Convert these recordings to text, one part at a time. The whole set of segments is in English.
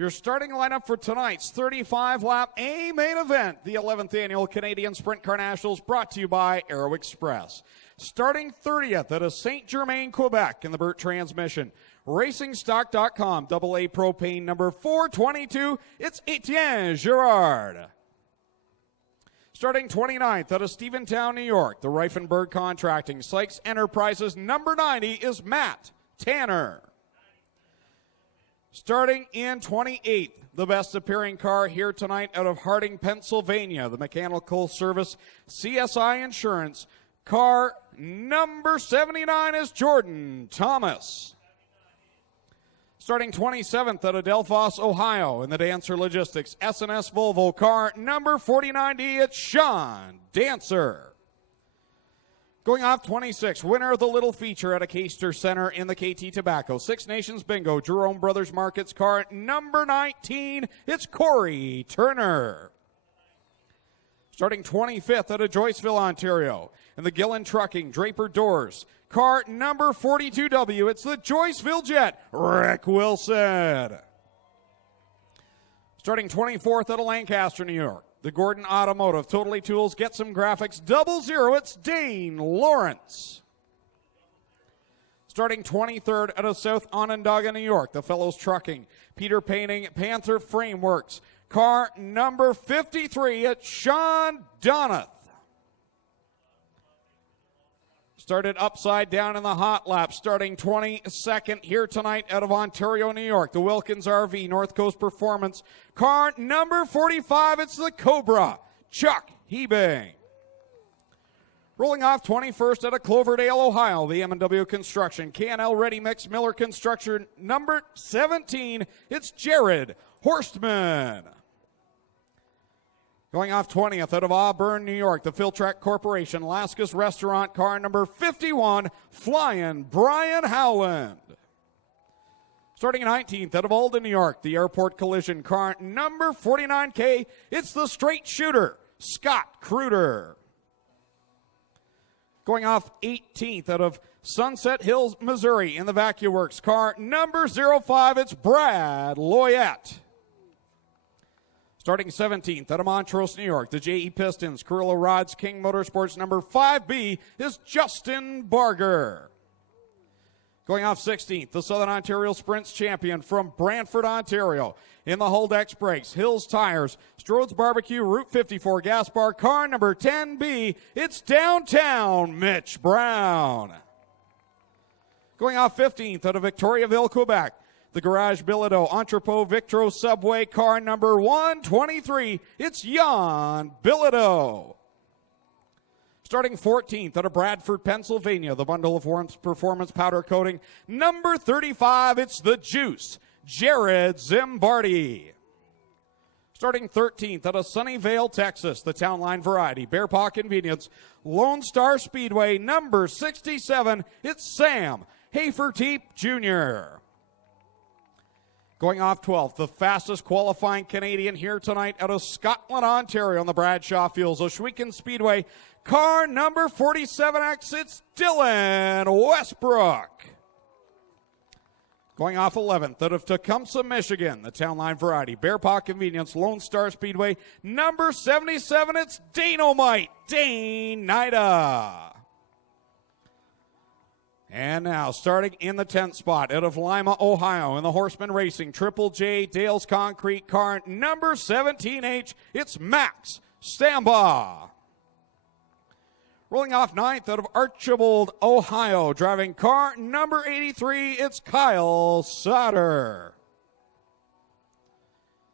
Your starting lineup for tonight's 35-lap A main event, the 11th Annual Canadian Sprint Car Nationals, brought to you by Aero Express. Starting 30th at a Saint-Germain, Quebec in the Burt Transmission. RacingStock.com, AA propane number 422, it's Etienne Girard. Starting 29th out of Stephentown, New York, the Reifenberg Contracting Sykes Enterprises number 90 is Matt Tanner. Starting in 28th, the best appearing car here tonight out of Harding, Pennsylvania, the Mechanical Service CSI Insurance. Car number 79 is Jordan Thomas. Starting 27th out of Delphos, Ohio, in the Dancer Logistics S&S Volvo, car number 4090, it's Sean Dancer. Going off 26, winner of the Little Feature at a Caster Center in the KT Tobacco Six Nations Bingo, Jerome Brothers Markets, car number 19, it's Corey Turner. Starting 25th out of Joyceville, Ontario, in the Gillen Trucking Draper Doors, car number 42W, it's the Joyceville Jet, Rick Wilson. Starting 24th out of Lancaster, New York, the Gordon Automotive, Totally Tools, Get Some Graphics, 00, it's Dane Lawrence. Starting 23rd out of South Onondaga, New York, the Fellows Trucking, Peter Painting, Panther Frameworks, car number 53, it's Sean Donath. Started upside down in the hot lap, starting 22nd here tonight out of Ontario, New York, the Wilkins RV North Coast Performance. Car number 45, it's the Cobra, Chuck Hebing. Rolling off 21st out of Cloverdale, Ohio, the M&W Construction, K&L Ready Mix Miller Construction, number 17, it's Jared Horstman. Going off 20th out of Auburn, New York, the Philtrack Corporation, Laskus Restaurant, car number 51, Flying Brian Howland. Starting 19th out of Alden, New York, the Airport Collision, car number 49K, it's the Straight Shooter, Scott Kruder. Going off 18th out of Sunset Hills, Missouri, in the VacuWorks, car number 05, it's Brad Loyette. Starting 17th out of Montrose, New York, the J.E. Pistons, Carrillo Rods, King Motorsports, number 5B is Justin Barger. Going off 16th, the Southern Ontario Sprints champion from Brantford, Ontario, in the Holdex Brakes, Hills Tires, Strode's Barbecue, Route 54 Gas Bar, car number 10B, it's Downtown Mitch Brown. Going off 15th out of Victoriaville, Quebec, the Garage Bilodeau Entrepot Victro Subway, car number 123, it's Jan Bilodeau. Starting 14th out of Bradford, Pennsylvania, the Bundle of Warmth Performance Powder Coating, number 35, it's the Juice, Jared Zimbardi. Starting 13th out of Sunnyvale, Texas, the Town Line Variety, Bear Paw Convenience, Lone Star Speedway, number 67, it's Sam Haferteep Jr. Going off 12th, the fastest qualifying Canadian here tonight out of Scotland, Ontario, on the Bradshaw Fuels, Oshwegan Speedway, car number 47X, it's Dylan Westbrook. Going off 11th, out of Tecumseh, Michigan, the Town Line Variety, Bear Paw Convenience, Lone Star Speedway, number 77, it's Dynamite, Dane Nida. And now, starting in the 10th spot, out of Lima, Ohio, in the Horseman Racing, Triple J Dales Concrete, car number 17H, it's Max Stambaugh. Rolling off 9th out of Archibald, Ohio, driving car number 83, it's Kyle Sutter.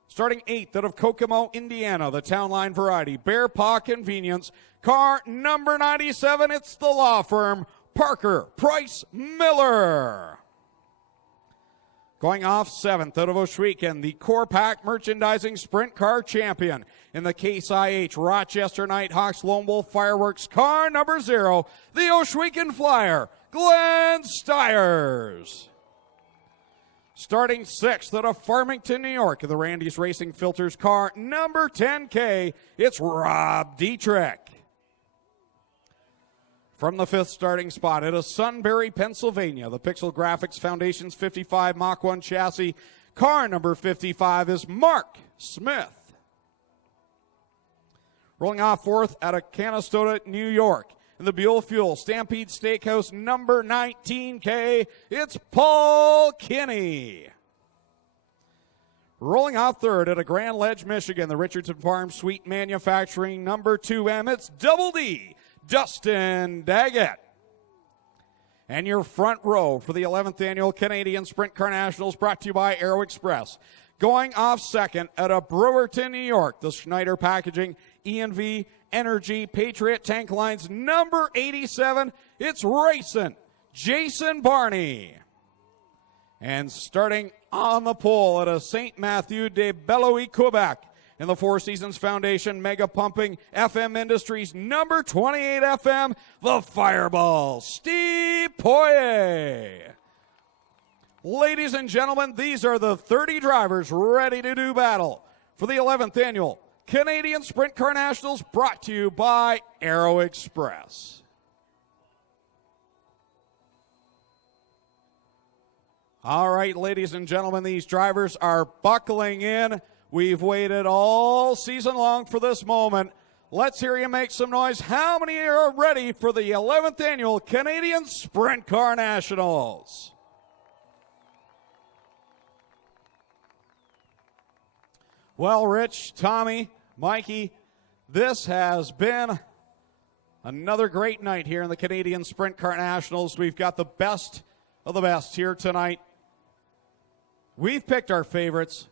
Starting 8th out of Kokomo, Indiana, the Town Line Variety, Bear Paw Convenience, car number 97, it's the law firm Parker Price Miller. Going off 7th out of Oshwegan, the Core Pack Merchandising Sprint Car Champion in the Case IH Rochester Nighthawks Lone Wolf Fireworks, car number 0, the Oshwegan Flyer, Glenn Styres. Starting 6th out of Farmington, New York, in the Randy's Racing Filters, car number 10K, it's Rob Dietrich. From the 5th starting spot at Sunbury, Pennsylvania, the Pixel Graphics Foundation's 55 Mach 1 chassis, Car number 55 is Mark Smith. Rolling off fourth out of Canastota, New York. In the Buell Fuel Stampede Steakhouse number 19K, it's Paul Kinney. Rolling off third at a Grand Ledge, Michigan, the Richardson Farm Sweet Manufacturing number 2M, it's Double D, Dustin Daggett. And your front row for the 11th Annual Canadian Sprint Car Nationals, brought to you by Aero Express. Going off second at a Brewerton, New York, the Schneider Packaging E&V Energy Patriot Tank Lines number 87, it's racing Jason Barney. And starting on the pole at a St. Matthew de Beloeil, Quebec, in the Four Seasons Foundation Mega Pumping FM Industries number 28 FM, the Fireball, Steve Poirier. Ladies and gentlemen, these are the 30 drivers ready to do battle for the 11th Annual Canadian Sprint Car Nationals, brought to you by Aero Express. All right, ladies and gentlemen, these drivers are buckling in. We've waited all season long for this moment. Let's hear you make some noise. How many are ready for the 11th Annual Canadian Sprint Car Nationals? Well, Rich, Tommy, Mikey, this has been another great night here in the Canadian Sprint Car Nationals. We've got the best of the best here tonight. We've picked our favorites,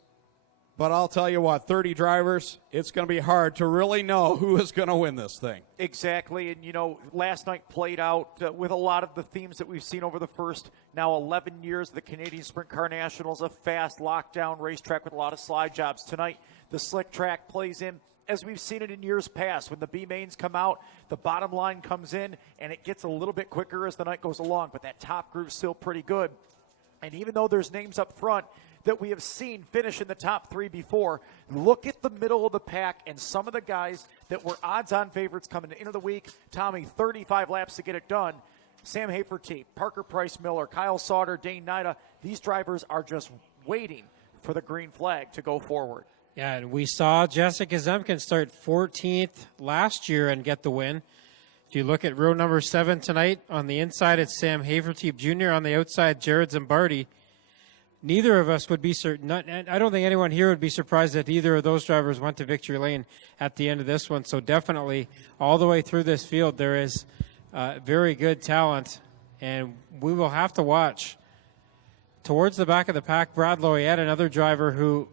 but I'll tell you what, 30 drivers, it's going to be hard to really know who is going to win this thing. Exactly, and you know, last night played out with a lot of the themes that we've seen over the first now 11 years of the Canadian Sprint Car Nationals, a fast lockdown racetrack with a lot of slide jobs. Tonight, the slick track plays in as we've seen it in years past. When the B-mains come out, the bottom line comes in, and it gets a little bit quicker as the night goes along, but that top groove's still pretty good. And even though there's names up front that we have seen finish in the top three before, look at the middle of the pack and some of the guys that were odds-on favorites coming into the week. Tommy, 35 laps to get it done. Sam Hafertepe, Parker Price Miller, Kyle Sauter, Dane Nida, these drivers are just waiting for the green flag to go forward. Yeah, and we saw Jessica Zemkin start 14th last year and get the win. If you look at row number 7 tonight, on the inside it's Sam Hafertepe Jr., on the outside Jared Zimbardi. Neither of us would be certain. I don't think anyone here would be surprised that either of those drivers went to victory lane at the end of this one. So definitely, all the way through this field, there is very good talent, and we will have to watch. Towards the back of the pack, Brad Loyette, another driver who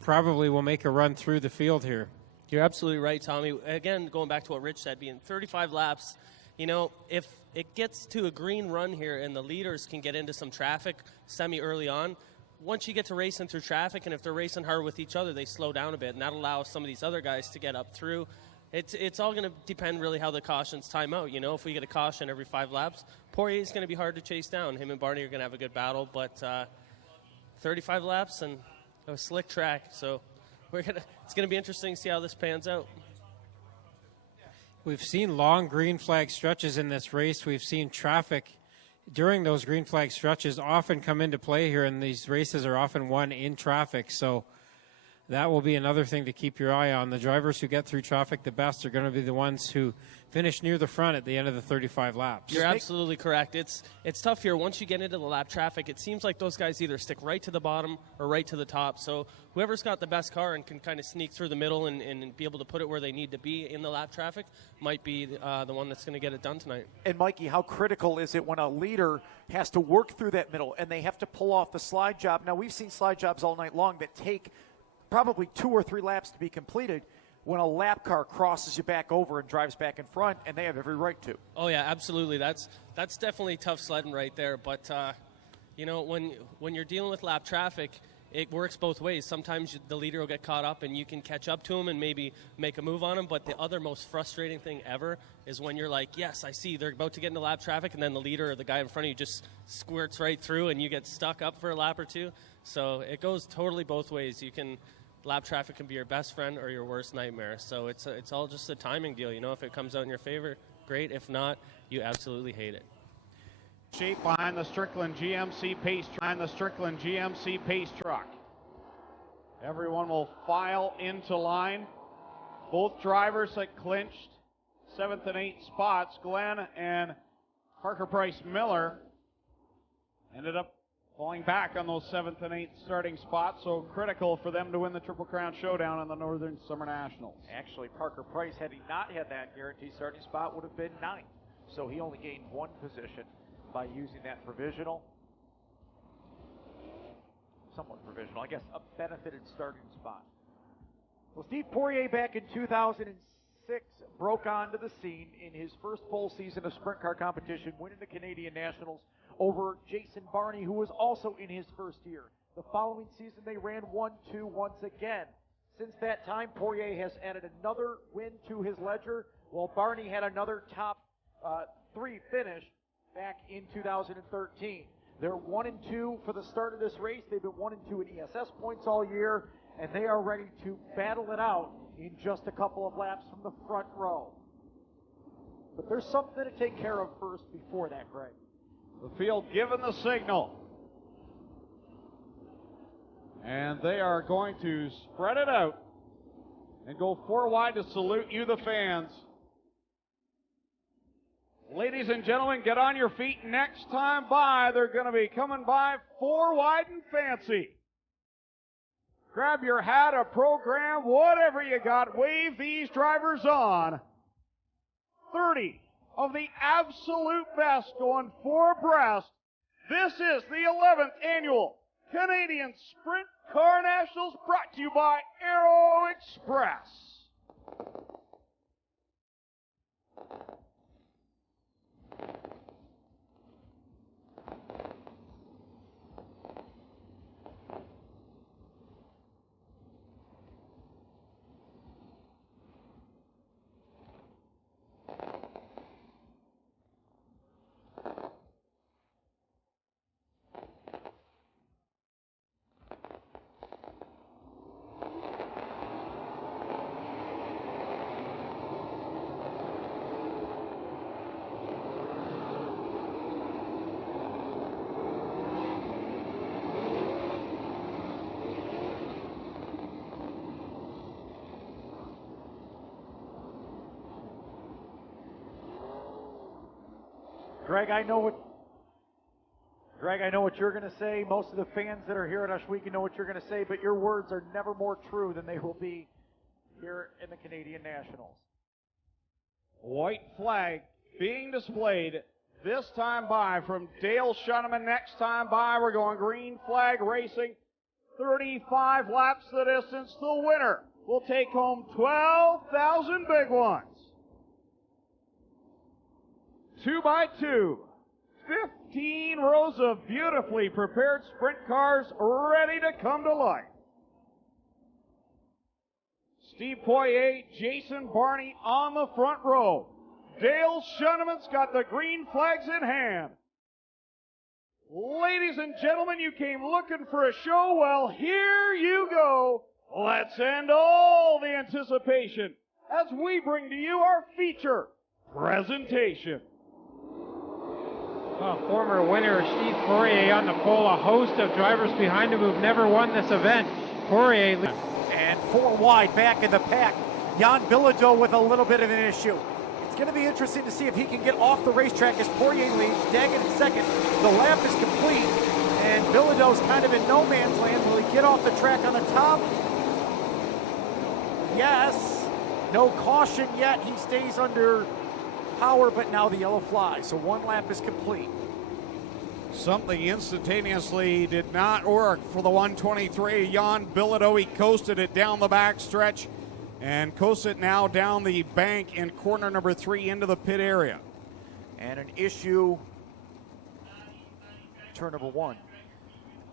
probably will make a run through the field here. You're absolutely right, Tommy. Again, going back to what Rich said, being 35 laps, you know, if it gets to a green run here and the leaders can get into some traffic semi-early on, once you get to racing through traffic, and if they're racing hard with each other, they slow down a bit, and that allows some of these other guys to get up through. It's all going to depend really how the cautions time out. You know, if we get a caution every 5 laps, Poirier is going to be hard to chase down. Him and Barney are going to have a good battle, but 35 laps and a slick track, so it's going to be interesting to see how this pans out. We've seen long green flag stretches in this race. We've seen traffic during those green flag stretches often come into play here, and these races are often won in traffic. So that will be another thing to keep your eye on. The drivers who get through traffic the best are going to be the ones who finish near the front at the end of the 35 laps. You're absolutely correct. It's tough here. Once you get into the lap traffic, it seems like those guys either stick right to the bottom or right to the top. So whoever's got the best car and can kind of sneak through the middle and be able to put it where they need to be in the lap traffic might be the one that's going to get it done tonight. And Mikey, how critical is it when a leader has to work through that middle and they have to pull off the slide job? Now, we've seen slide jobs all night long that take probably 2 or 3 laps to be completed. When a lap car crosses you back over and drives back in front, and they have every right to. Oh yeah, absolutely. That's definitely tough sledding right there. But you know, when you're dealing with lap traffic, it works both ways. Sometimes the leader will get caught up, and you can catch up to him and maybe make a move on him. But the other most frustrating thing ever is when you're like, yes, I see they're about to get into lap traffic, and then the leader or the guy in front of you just squirts right through, and you get stuck up for a lap or two. So it goes totally both ways. Lap traffic can be your best friend or your worst nightmare. So it's all just a timing deal. You know, if it comes out in your favor, great. If not, you absolutely hate it. Shape behind the Strickland GMC pace truck. Everyone will file into line. Both drivers that clinched 7th and 8th spots, Glenn and Parker Price Miller, ended up falling back on those 7th and 8th starting spots, so critical for them to win the Triple Crown Showdown in the Northern Summer Nationals. Actually, Parker Price, had he not had that guaranteed starting spot, would have been 9th. So he only gained 1 position by using that provisional. Somewhat provisional, I guess, a benefited starting spot. Well, Steve Poirier back in 2006 broke onto the scene in his first full season of sprint car competition, winning the Canadian Nationals over Jason Barney, who was also in his first year. The following season, they ran 1-2 once again. Since that time, Poirier has added another win to his ledger, while Barney had another top 3 finish back in 2013. They're 1-2 for the start of this race. They've been 1-2 in ESS points all year, and they are ready to battle it out in just a couple of laps from the front row. But there's something to take care of first before that, Greg. The field given the signal. And they are going to spread it out and go 4 wide to salute you, the fans. Ladies and gentlemen, get on your feet. Next time by, they're going to be coming by 4 wide and fancy. Grab your hat, a program, whatever you got. Wave these drivers on. 30 of the absolute best going 4 abreast. This is the 11th annual Canadian Sprint Car Nationals, brought to you by Aero Express. Greg, I know what you're going to say. Most of the fans that are here at Oshweek know what you're going to say, but your words are never more true than they will be here in the Canadian Nationals. White flag being displayed this time by from Dale Shuneman. Next time by, we're going green flag racing. 35 laps the distance. The winner will take home 12,000 big ones. 2 by 2. 15 rows of beautifully prepared sprint cars ready to come to life. Steve Poirier, Jason Barney on the front row. Dale Shuneman's got the green flags in hand. Ladies and gentlemen, you came looking for a show. Well, here you go. Let's end all the anticipation as we bring to you our feature presentation. Former winner Steve Poirier on the pole, a host of drivers behind him who've never won this event. Poirier. And 4 wide back in the pack. Jan Bilodeau with a little bit of an issue. It's going to be interesting to see if he can get off the racetrack as Poirier leads. Daggett in second. The lap is complete, and Bilodeau's kind of in no man's land. Will he get off the track on the top? Yes. No caution yet. He stays under power, but now the yellow flag. So 1 lap is complete. Something instantaneously did not work for the 123. Jan Bilodeau, he coasted it down the back stretch and coasted now down the bank in corner number 3 into the pit area. And an issue, turn number 1.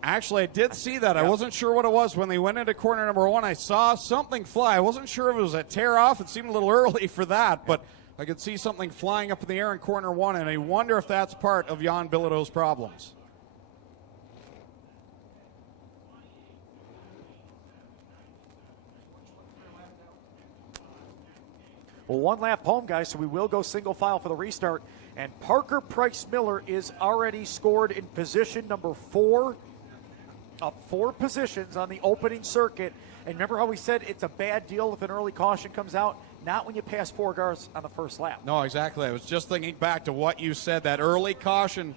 Actually, I did see that. I wasn't sure what it was. When they went into corner number 1, I saw something fly. I wasn't sure if it was a tear off. It seemed a little early for that, but I could see something flying up in the air in corner 1, and I wonder if that's part of Jan Bilodeau's problems. Well, 1 lap home, guys, so we will go single file for the restart. And Parker Price Miller is already scored in position number 4. Up 4 positions on the opening circuit. And remember how we said it's a bad deal if an early caution comes out? Not when you pass 4 cars on the first lap. No, exactly. I was just thinking back to what you said, that early caution.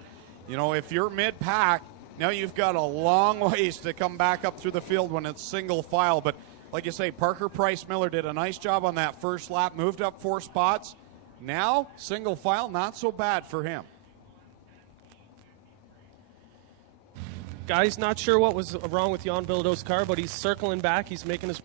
You know, if you're mid-pack, now you've got a long ways to come back up through the field when it's single file. But like you say, Parker Price Miller did a nice job on that first lap, moved up 4 spots. Now, single file, not so bad for him. Guy's not sure what was wrong with Jan Bilodeau's car, but he's circling back. He's making his...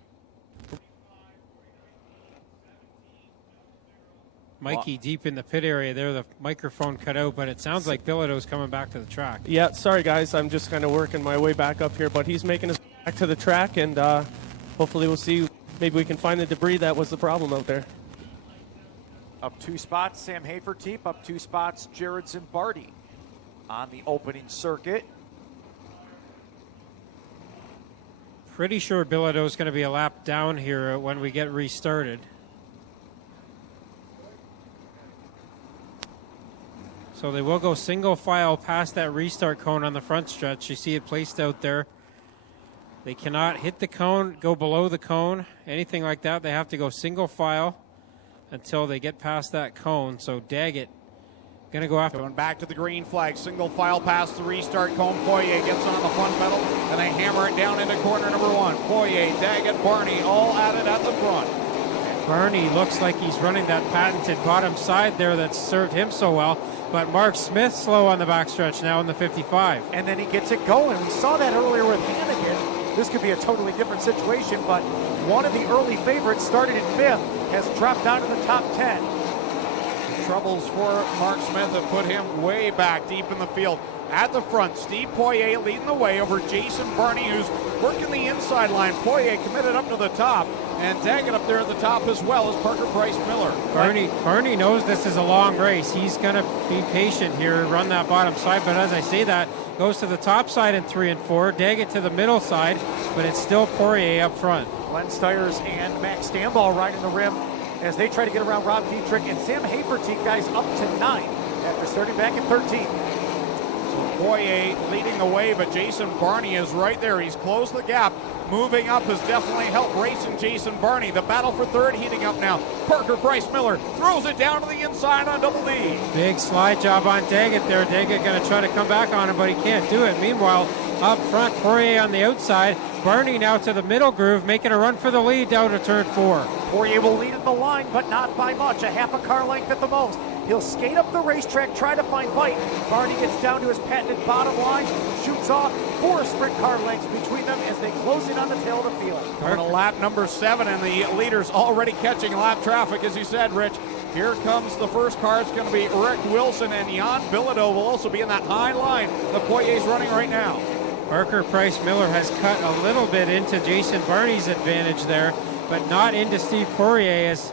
Mikey deep in the pit area there. The microphone cut out, but it sounds like Bilodeau's coming back to the track. Yeah, sorry, guys. I'm just kind of working my way back up here, but he's making his back to the track, and hopefully we'll see. Maybe we can find the debris that was the problem out there. Up 2 spots, Sam Haferteep. Up 2 spots, Jared Zimbardi on the opening circuit. Pretty sure Bilodeau's going to be a lap down here when we get restarted. So they will go single file past that restart cone on the front stretch. You see it placed out there. They cannot hit the cone, go below the cone, anything like that. They have to go single file until they get past that cone. So Daggett going to go after. Going back to the green flag, single file past the restart cone. Poirier gets on the front pedal, and they hammer it down into corner number 1. Poirier, Daggett, Barney, all at it at the front. Barney looks like he's running that patented bottom side there that served him so well. But Mark Smith slow on the backstretch now in the 55. And then he gets it going. We saw that earlier with Hannigan. This could be a totally different situation, but one of the early favorites started in 5th, has dropped down to the top 10. Troubles for Mark Smith have put him way back deep in the field. At the front, Steve Poirier leading the way over Jason Barney, who's working the inside line. Poirier committed up to the top, and Daggett up there at the top as well as Parker Price Miller. Barney knows this is a long race. He's going to be patient here, run that bottom side. But as I say that, goes to the top side in 3 and 4. Daggett to the middle side, but it's still Poirier up front. Glenn Styres and Max Stambaugh riding the rim as they try to get around Rob Dietrich. And Sam Haferteep, guys, up to 9th after starting back at 13th. Poirier leading the way, but Jason Barney is right there. He's closed the gap. Moving up has definitely helped racing Jason Barney. The battle for 3rd heating up now. Parker Price Miller throws it down to the inside on Double D. Big slide job on Daggett there. Daggett going to try to come back on him, but he can't do it. Meanwhile, up front, Poirier on the outside. Barney now to the middle groove, making a run for the lead down to turn 4. Poirier will lead at the line, but not by much. A half a car length at the most. He'll skate up the racetrack, try to find bite. Barney gets down to his patented bottom line, shoots off 4 sprint car lengths between them as they close in on the tail of the field. Coming to lap number 7, and the leaders already catching lap traffic, as you said, Rich. Here comes the first car. It's going to be Rick Wilson, and Jan Bilodeau will also be in that high line that Poirier's running right now. Parker Price Miller has cut a little bit into Jason Barney's advantage there, but not into Steve Poirier, as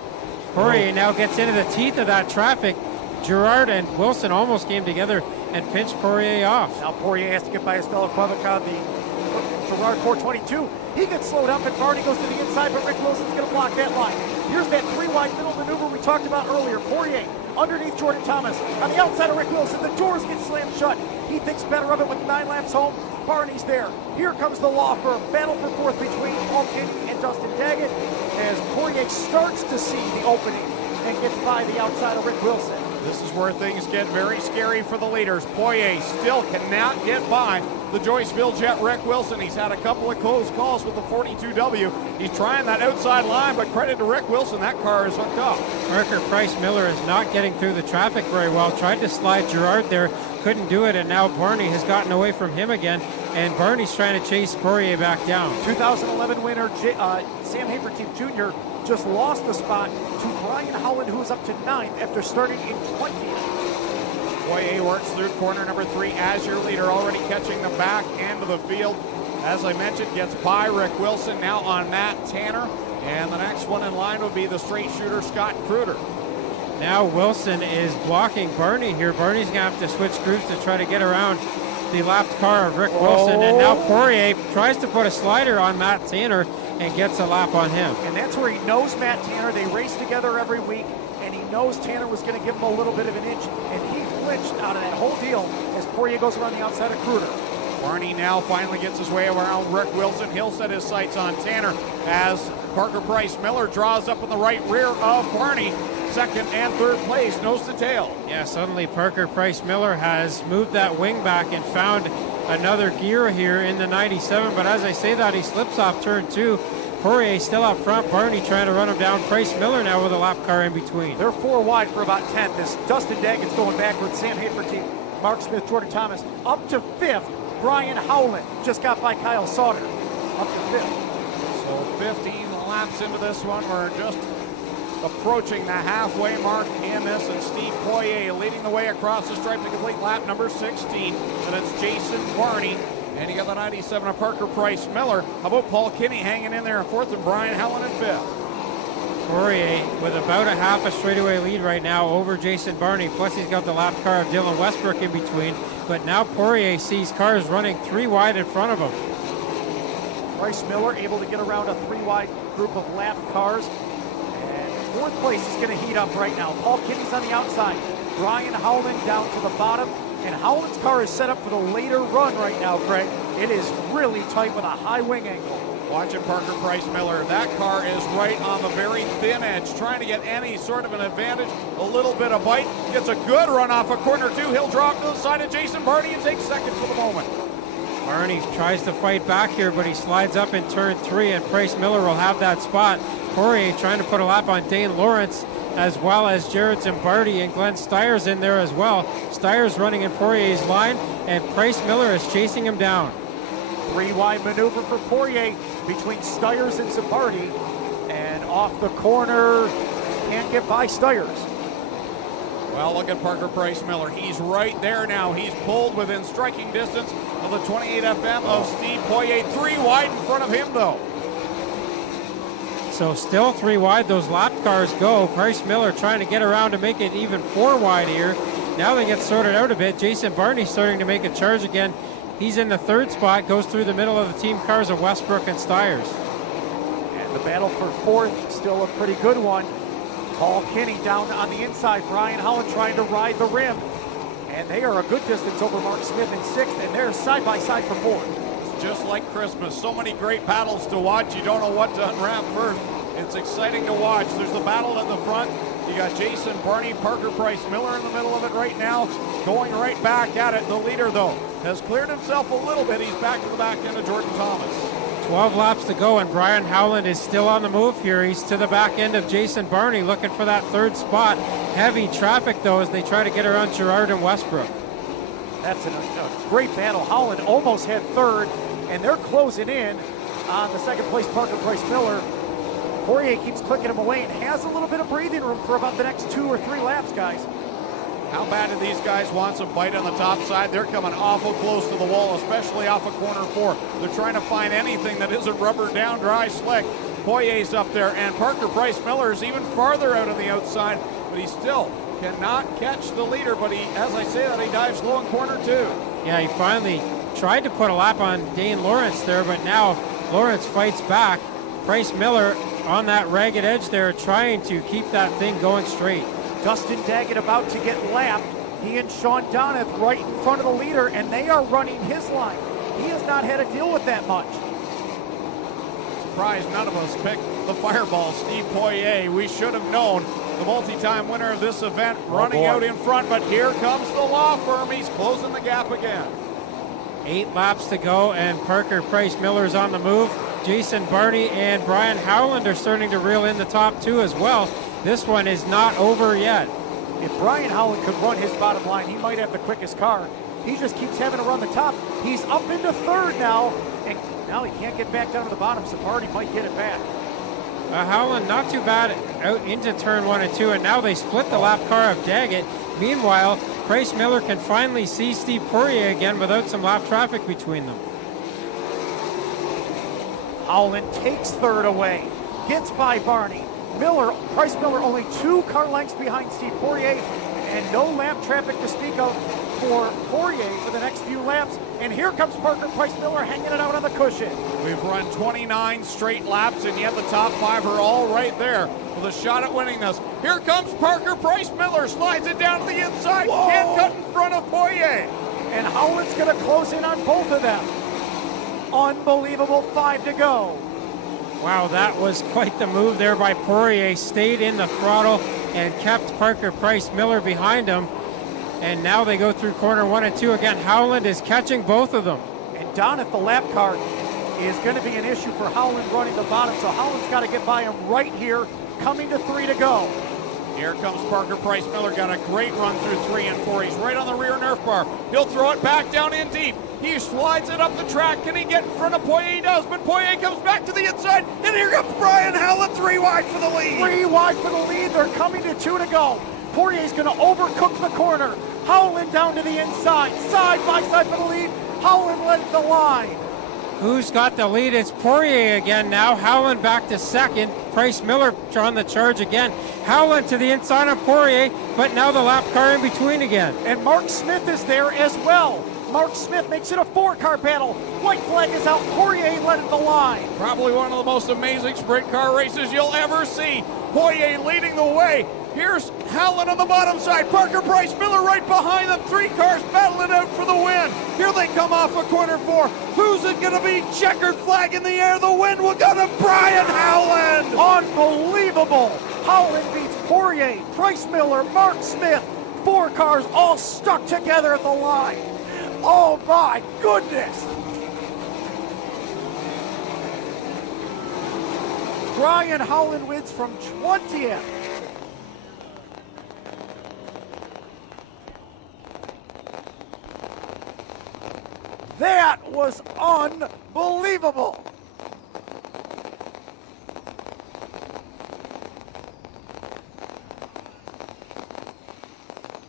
Poirier now gets into the teeth of that traffic. Girard and Wilson almost came together and pinched Poirier off. Now Poirier has to get by his fellow Quebecois, the Girard 422. He gets slowed up and Barney goes to the inside, but Rick Wilson's going to block that line. Here's that 3-wide middle maneuver we talked about earlier. Poirier underneath Jordan Thomas. On the outside of Rick Wilson, the doors get slammed shut. He thinks better of it with 9 laps home. Barney's there. Here comes the law firm. Battle for 4th between Paul Kinney and Dustin Daggett as Poirier starts to see the opening and gets by the outside of Rick Wilson. This is where things get very scary for the leaders. Poirier still cannot get by the Joyceville Jet Rick Wilson. He's had a couple of close calls with the 42W. He's trying that outside line, but credit to Rick Wilson, that car is hooked up. Parker Price Miller is not getting through the traffic very well. Tried to slide Girard there, couldn't do it, and now Barney has gotten away from him again, and Barney's trying to chase Poirier back down. 2011 winner Sam Haferteep Jr. just lost the spot to Brian Holland, who is up to 9th after starting in 20th. Poirier works through corner number 3 as your leader, already catching the back end of the field. As I mentioned, gets by Rick Wilson, now on Matt Tanner. And the next one in line would be the straight shooter, Scott Kruder. Now Wilson is blocking Barney here. Barney's going to have to switch grooves to try to get around the lapped car of Rick Wilson. And now Poirier tries to put a slider on Matt Tanner and gets a lap on him. And that's where he knows Matt Tanner. They race together every week, and he knows Tanner was going to give him a little bit of an inch, and he flinched out of that whole deal as Poirier goes around the outside of Kruder. Barney now finally gets his way around Rick Wilson. He'll set his sights on Tanner as Parker Price Miller draws up in the right rear of Barney. Second and third place, nose to tail. Yeah, suddenly Parker Price Miller has moved that wing back and found another gear here in the 97. But as I say that, he slips off turn 2. Poirier still up front. Barney trying to run him down. Price Miller now with a lap car in between. They're 4 wide for about 10th as Dustin Daggett's going backwards. Sam Haferty, Mark Smith, Jordan Thomas. Up to 5th, Brian Howland just got by Kyle Sauter. Up to 5th. So 15 laps into this one. We're just approaching the halfway mark in this, and Steve Poirier leading the way across the stripe to complete lap number 16. And it's Jason Barney. And you got the 97 of Parker Price Miller. How about Paul Kinney hanging in there in 4th and Brian Howland in 5th? Poirier with about a half a straightaway lead right now over Jason Barney. Plus he's got the lap car of Dylan Westbrook in between. But now Poirier sees cars running 3 wide in front of him. Price Miller able to get around a 3 wide group of lap cars. And 4th place is going to heat up right now. Paul Kinney's on the outside. Brian Howland down to the bottom. And Howland's car is set up for the later run right now, Craig. It is really tight with a high wing angle. Watching Parker Price Miller. That car is right on the very thin edge, trying to get any sort of an advantage. A little bit of bite. Gets a good run off of corner 2. He'll drop to the side of Jason Barney and take second for the moment. Barney tries to fight back here, but he slides up in turn 3, and Price Miller will have that spot. Poirier trying to put a lap on Dane Lawrence, as well as Jared Zimbardi and Glenn Styres in there as well. Styres running in Poirier's line, and Price Miller is chasing him down. 3 wide maneuver for Poirier between Styres and Zimbardi. And off the corner, can't get by Styres. Well, look at Parker Price Miller. He's right there now. He's pulled within striking distance of the 28 FM of Steve Poirier. 3 wide in front of him, though. So still 3 wide. Those lap cars go. Price Miller trying to get around to make it even 4 wide here. Now they get sorted out a bit. Jason Barney starting to make a charge again. He's in the 3rd spot, goes through the middle of the team cars of Westbrook and Styres. And the battle for 4th, still a pretty good one. Paul Kinney down on the inside. Brian Howland trying to ride the rim. And they are a good distance over Mark Smith in 6th, and they're side by side for 4th. It's just like Christmas. So many great battles to watch. You don't know what to unwrap first. It's exciting to watch. There's the battle at the front. You got Jason Barney, Parker Price Miller in the middle of it right now, going right back at it. The leader, though, has cleared himself a little bit. He's back to the back end of Jordan Thomas. 12 laps to go, and Brian Howland is still on the move here. He's to the back end of Jason Barney, looking for that 3rd spot. Heavy traffic, though, as they try to get around Gerard and Westbrook. That's a great battle. Howland almost had 3rd, and they're closing in on the 2nd place Parker Price Miller. Poirier keeps clicking him away and has a little bit of breathing room for about the next 2 or 3 laps, guys. How bad do these guys want some bite on the top side? They're coming awful close to the wall, especially off of corner 4. They're trying to find anything that isn't rubber down, dry, slick. Poirier's up there, and Parker Price Miller is even farther out on the outside, but he still cannot catch the leader. But he, as I say that, he dives low in corner 2. Yeah, he finally tried to put a lap on Dane Lawrence there, but now Lawrence fights back. Price Miller on that ragged edge there, trying to keep that thing going straight. Dustin Daggett about to get lapped. He and Sean Donath right in front of the leader, and they are running his line. He has not had to deal with that much. Surprised none of us picked the fireball, Steve Poirier. We should have known. The multi-time winner of this event running out in front, but here comes the law firm. He's closing the gap again. 8 laps to go, and Parker Price Miller's on the move. Jason Barney and Brian Howland are starting to reel in the top 2 as well. This one is not over yet. If Brian Howland could run his bottom line, he might have the quickest car. He just keeps having to run the top. He's up into 3rd now, and now he can't get back down to the bottom, so Barney might get it back. Howland not too bad out into turn 1 and 2, and now they split the lap car of Daggett. Meanwhile, Price Miller can finally see Steve Poirier again without some lap traffic between them. Howland takes 3rd away, gets by Barney. Price Miller only 2 car lengths behind Steve Poirier, and no lap traffic to speak of for Poirier for the next few laps. And here comes Parker Price Miller hanging it out on the cushion. We've run 29 straight laps, and yet the top 5 are all right there with a shot at winning this. Here comes Parker Price Miller, slides it down to the inside, can't cut in front of Poirier. And Howland's going to close in on both of them. Unbelievable, 5 to go. Wow, that was quite the move there by Poirier. Stayed in the throttle and kept Parker Price Miller behind him. And now they go through corner 1 and 2 again. Howland is catching both of them. And down at the lap car is going to be an issue for Howland running the bottom. So Howland's got to get by him right here, coming to 3 to go. Here comes Parker Price Miller. Got a great run through 3 and 4. He's right on the rear Nerf bar. He'll throw it back down in deep. He slides it up the track. Can he get in front of Poirier? He does, but Poirier comes back to the inside. And here comes Brian Howland, 3 wide for the lead. 3 wide for the lead. They're coming to 2 to go. Poirier's going to overcook the corner. Howland down to the inside. Side by side for the lead. Howland led the line. Who's got the lead? It's Poirier again now. Howland back to second. Price Miller on the charge again. Howland to the inside of Poirier, but now the lap car in between again. And Mark Smith is there as well. Mark Smith makes it a 4-car battle. White flag is out. Poirier led the line. Probably one of the most amazing sprint car races you'll ever see. Poirier leading the way. Here's Howland on the bottom side. Parker Price Miller right behind them. 3 cars battling out for the win. Here they come off of corner 4. Who's it going to be? Checkered flag in the air. The win will go to Brian Howland. Unbelievable. Howland beats Poirier, Price Miller, Mark Smith. 4 cars all stuck together at the line. Oh my goodness. Brian Howland wins from 20th. That was unbelievable.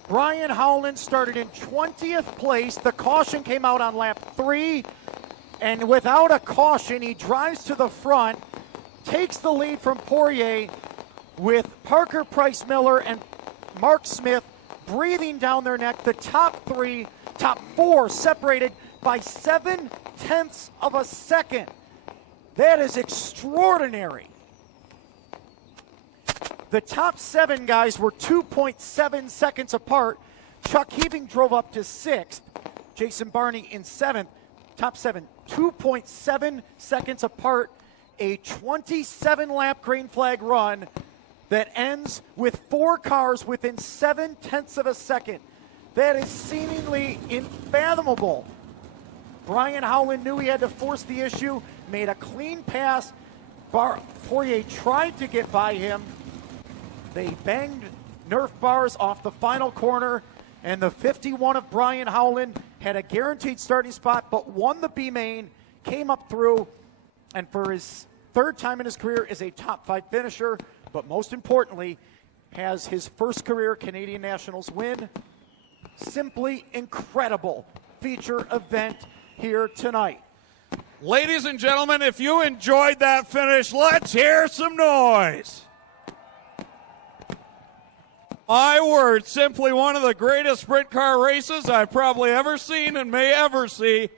Brian Howland started in 20th place. The caution came out on lap 3, and without a caution, he drives to the front, takes the lead from Poirier with Parker Price Miller and Mark Smith breathing down their neck. The top 4 separated by 0.7 of a second. That is extraordinary. The top 7 guys were 2.7 seconds apart. Chuck Heaving drove up to 6th. Jason Barney in 7th. Top 7, 2.7 seconds apart. A 27-lap green flag run that ends with 4 cars within 0.7 of a second. That is seemingly unfathomable. Brian Howland knew he had to force the issue, made a clean pass. Poirier tried to get by him. They banged Nerf bars off the final corner, and the 51 of Brian Howland had a guaranteed starting spot, but won the B main, came up through, and for his 3rd time in his career is a top 5 finisher, but most importantly, has his first career Canadian Nationals win. Simply incredible feature event here tonight. Ladies and gentlemen, if you enjoyed that finish, let's hear some noise. My word, simply one of the greatest sprint car races I've probably ever seen and may ever see.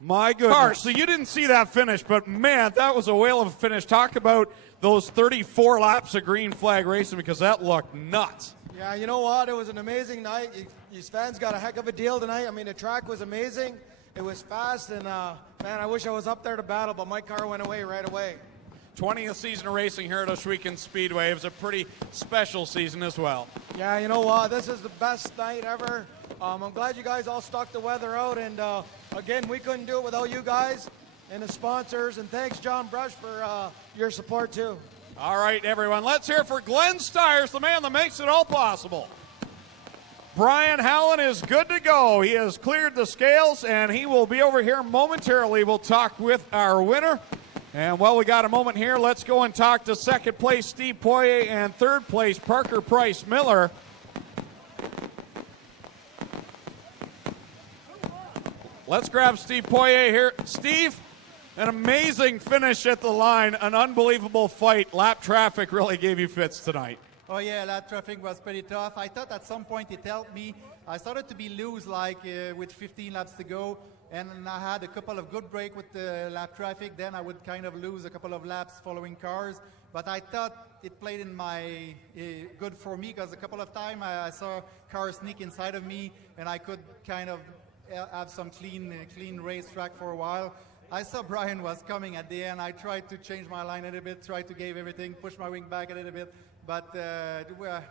My goodness. So you didn't see that finish, but man, that was a whale of a finish. Talk about those 34 laps of green flag racing, because that looked nuts. Yeah, you know what? It was an amazing night. These fans got a heck of a deal tonight. I mean, the track was amazing. It was fast, and man, I wish I was up there to battle, but my car went away right away. 20th season of racing here at Ohsweken Speedway. It was a pretty special season as well. Yeah, you know what? This is the best night ever. I'm glad you guys all stuck the weather out, and again, we couldn't do it without you guys and the sponsors, and thanks, John Brush, for your support too. All right, everyone, let's hear for Glenn Styres, the man that makes it all possible. Brian Howland is good to go. He has cleared the scales, and he will be over here momentarily. We'll talk with our winner. And while we got a moment here, let's go and talk to 2nd place Steve Poirier and 3rd place Parker Price Miller. Let's grab Steve Poirier here. Steve, an amazing finish at the line, an unbelievable fight. Lap traffic really gave you fits tonight. Oh yeah, lap traffic was pretty tough. I thought at some point it helped me. I started to be loose with 15 laps to go, and I had a couple of good breaks with the lap traffic. Then I would kind of lose a couple of laps following cars. But I thought it played in my good for me, because a couple of times I saw cars sneak inside of me, and I could kind of have some clean racetrack for a while. I saw Brian was coming at the end. I tried to change my line a little bit, tried to give everything, push my wing back a little bit, but I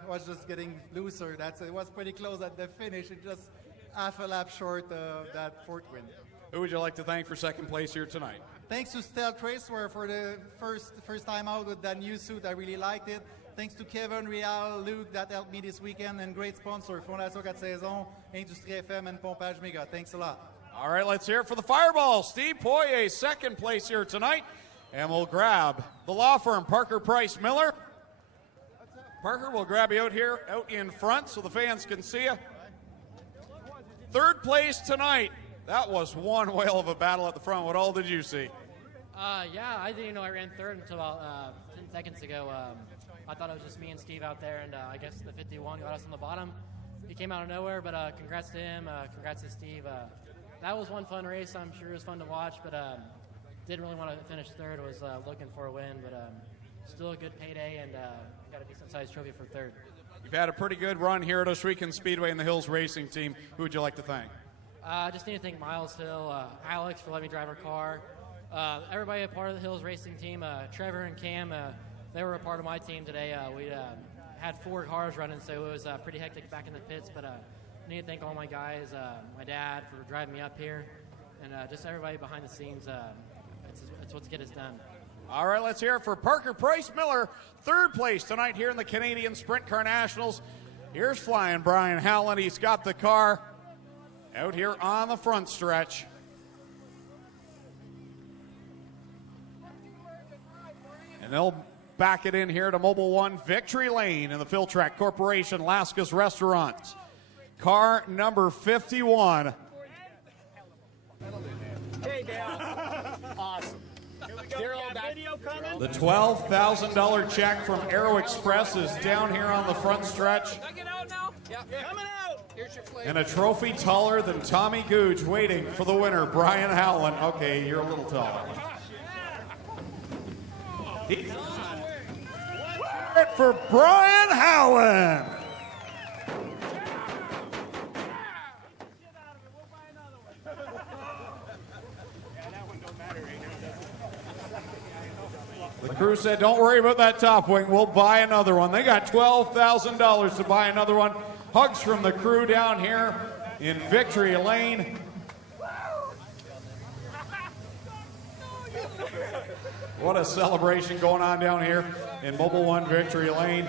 was just getting looser. It was pretty close at the finish. It just half a lap short of that fourth win. Who would you like to thank for second place here tonight? Thanks to Stealth Racewear for the first time out with that new suit. I really liked it. Thanks to Kevin, Rial, Luke that helped me this weekend, and great sponsor, Fondation 4 Saisons, Industrie FM, and Pompage Méga. Thanks a lot. All right, let's hear it for the Fireball. Steve Poirier, second place here tonight. And we'll grab the law firm, Parker Price Miller. Parker, we'll grab you out here, out in front so the fans can see you. Third place tonight. That was one whale of a battle at the front. What all did you see? Yeah, I didn't know I ran third until about 10 seconds ago. I thought it was just me and Steve out there, and I guess the 51 got us on the bottom. He came out of nowhere, but congrats to him. Congrats to Steve. That was one fun race. I'm sure it was fun to watch, but didn't really want to finish third. Was looking for a win, but still a good payday, and got a decent-sized trophy for third. You've had a pretty good run here at Ohsweken Speedway and the Hills Racing Team. Who would you like to thank? I just need to thank Miles Hill, Alex for letting me drive our car, everybody a part of the Hills Racing Team, Trevor and Cam, they were a part of my team today. We had 4 cars running, so it was pretty hectic back in the pits, but I need to thank all my guys, my dad for driving me up here, and just everybody behind the scenes. It's what's get us done. All right, let's hear it for Parker Price Miller, third place tonight here in the Canadian Sprint Car Nationals. Here's flying Brian Howland. He's got the car out here on the front stretch. And they'll back it in here to Mobile One Victory Lane in the Filtrack Corporation, Lasca's Restaurants. Car number 51. Hey, Dale. Awesome. The $12,000 check from Aero Express is down here on the front stretch. Get out now? Yeah. Coming out. Here's your flavor. And a trophy taller than Tommy Googe waiting for the winner, Brian Howland. Okay, you're a little taller. He's it for Brian Howland. The crew said, don't worry about that top wing. We'll buy another one. They got $12,000 to buy another one. Hugs from the crew down here in Victory Lane. What a celebration going on down here in Mobile One Victory Lane.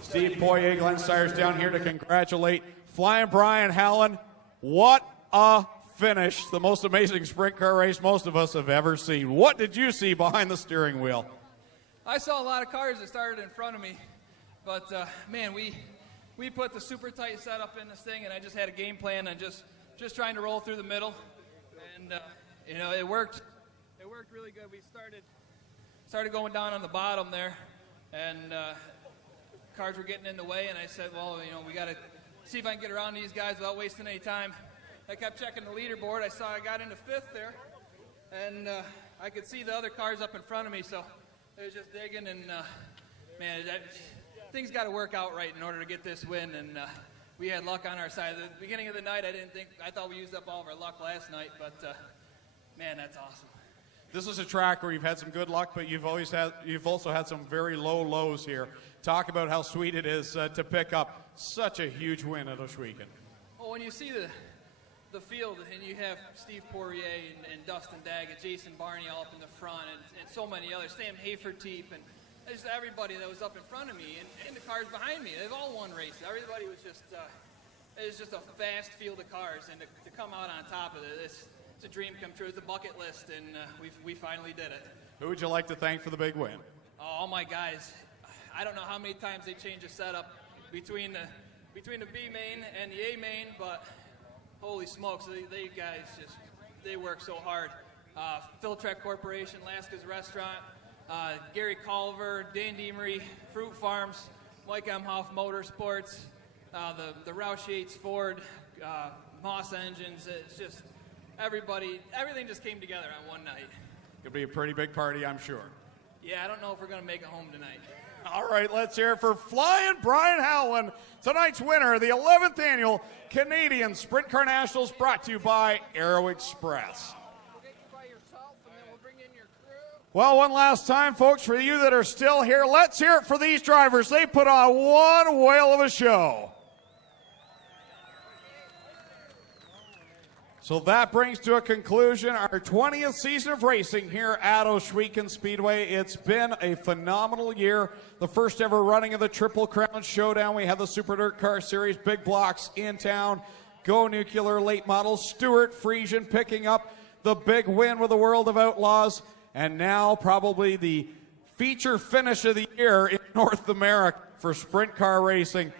Steve Poirier, dmstyres down here to congratulate Flying Brian Howland. What a finish. The most amazing sprint car race most of us have ever seen. What did you see behind the steering wheel? I saw a lot of cars that started in front of me, but man, we put the super tight setup in this thing, and I just had a game plan and just trying to roll through the middle, and you know, it worked. It worked really good. We started going down on the bottom there, and cars were getting in the way, and I said, well, you know, we got to see if I can get around these guys without wasting any time. I kept checking the leaderboard. I saw I got into 5th there, and I could see the other cars up in front of me, so I was just digging, and man, things got to work out right in order to get this win, and we had luck on our side. At the beginning of the night, I thought we used up all of our luck last night, but man, that's awesome. This is a track where you've had some good luck, but you've also had some very low lows here. Talk about how sweet it is to pick up such a huge win at Ohsweken. Well, when you see the field, and you have Steve Poirier and Dustin Daggett, Jason Barney all up in the front, and so many others, Sam Haferteep, and just everybody that was up in front of me, and the cars behind me, they've all won races. Everybody was just, it was just a fast field of cars, and to come out on top of it, it's a dream come true. It's a bucket list, and we finally did it. Who would you like to thank for the big win? Oh, all my guys. I don't know how many times they changed the setup between the B main and the A main, but holy smokes, they guys they work so hard. Filtrack Corporation, Lasca's Restaurant, Gary Culver, Dan Demery, Fruit Farms, Mike Emhoff Motorsports, the Roush Yates Ford, Moss Engines. It's just everything just came together on one night. It'll be a pretty big party, I'm sure. Yeah, I don't know if we're going to make it home tonight. All right, let's hear it for Flying Brian Howland, tonight's winner of the 11th annual Canadian Sprint Car Nationals, brought to you by Aero Express. Well, one last time, folks, for you that are still here, let's hear it for these drivers. They put on one whale of a show. So that brings to a conclusion our 20th season of racing here at Ohsweken Speedway. It's been a phenomenal year. The first ever running of the Triple Crown Showdown. We had the Super Dirt Car Series, big blocks in town. Go Nuclear late models. Stuart Friesian picking up the big win with the World of Outlaws. And now probably the feature finish of the year in North America for sprint car racing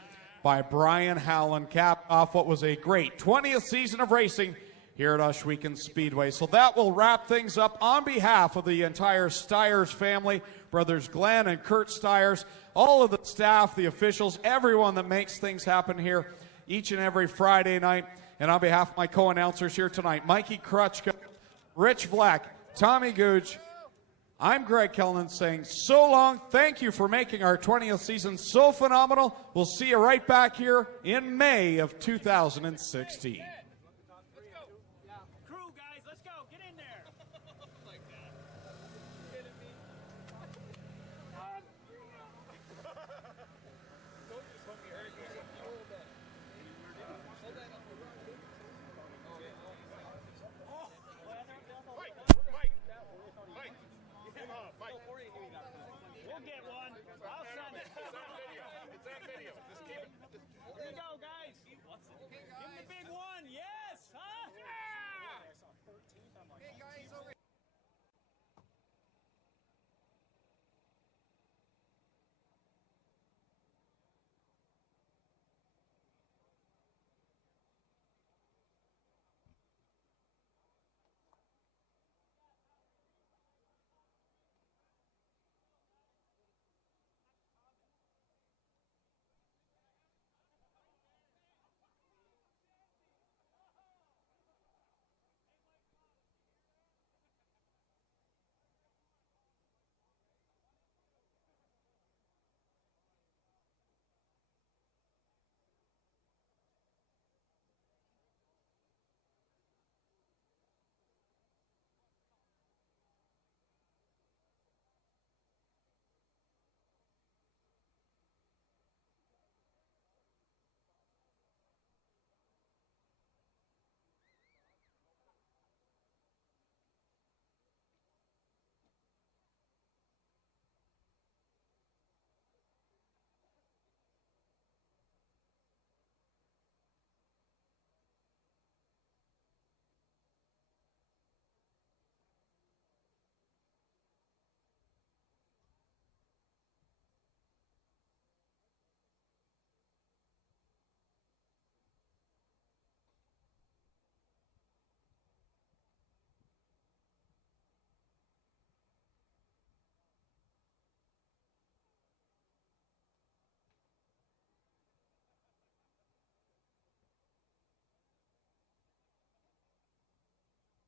by Brian Howland. Capped off what was a great 20th season of racing here at Ohsweken Speedway. So that will wrap things up on behalf of the entire Styres family, brothers Glenn and Kurt Styres, all of the staff, the officials, everyone that makes things happen here each and every Friday night. And on behalf of my co-announcers here tonight, Mikey Krutchka, Rich Vlack, Tommy Gooch, I'm Greg Kellnan saying so long. Thank you for making our 20th season so phenomenal. We'll see you right back here in May of 2016. Crew, guys, let's go. Get in there.